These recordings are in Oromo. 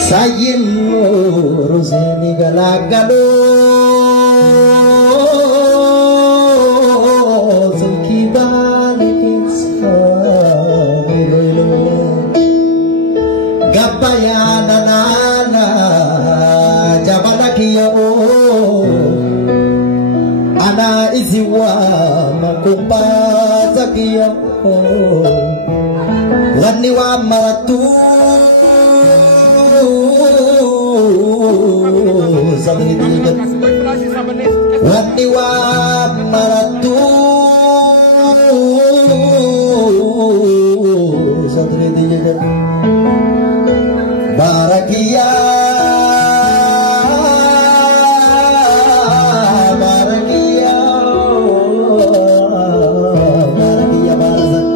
Sayin urusini galagalo Zukibalikin sabilo Gapayana nana Jabanakiya Ana iziwa makumpazakiya Waniwa maratu Waniwa maratu Barakia Barakia Barakia Barazan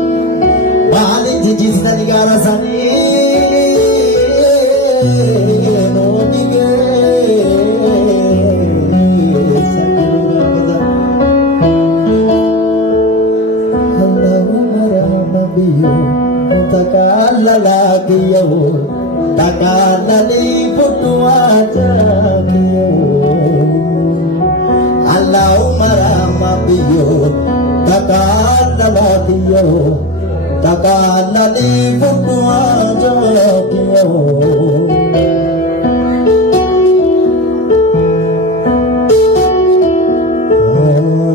Balik jijis tadi garasani Lagi yo, takkan dari putu aja yo. Allahumma rahmatiyo, takkan lagi yo, takkan dari putu aja yo.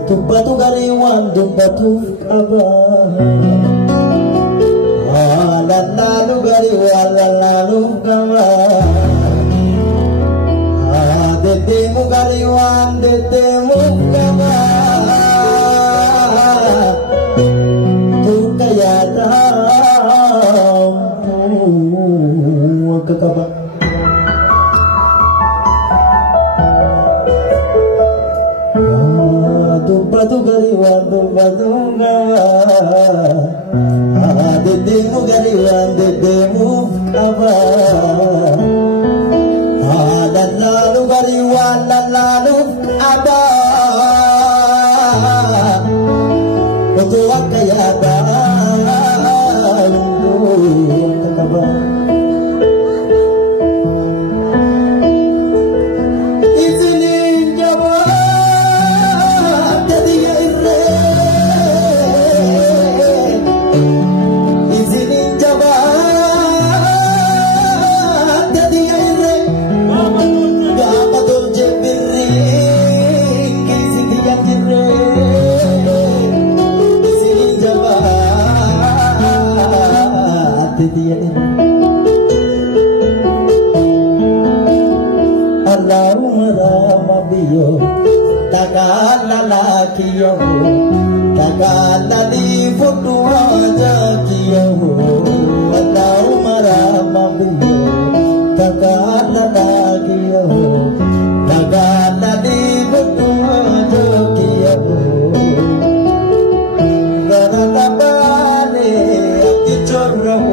Tumpatu kariwan, tumpatu kabar. Lalu gari lalu kama detemu gariwan detemu kama tu kaya tahu kekaba tu batu gariwan tu batu kama Dedemu gariwan, dedemu kabar. Dan lalu gariwan, dan lalu ada. Untuk kaya bahan, kabar. Izinin jawab dari ire. Allahumma rahmatiyo, takkan lalaki yo, takkan lali putu aja kiyo. Allahumma rahmatiyo, takkan lalaki yo, takkan lali putu aja kiyo. Karena bane aku corong,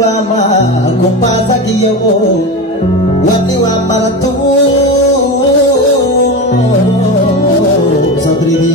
wama kumpasa kiyo wani wa maratu sadri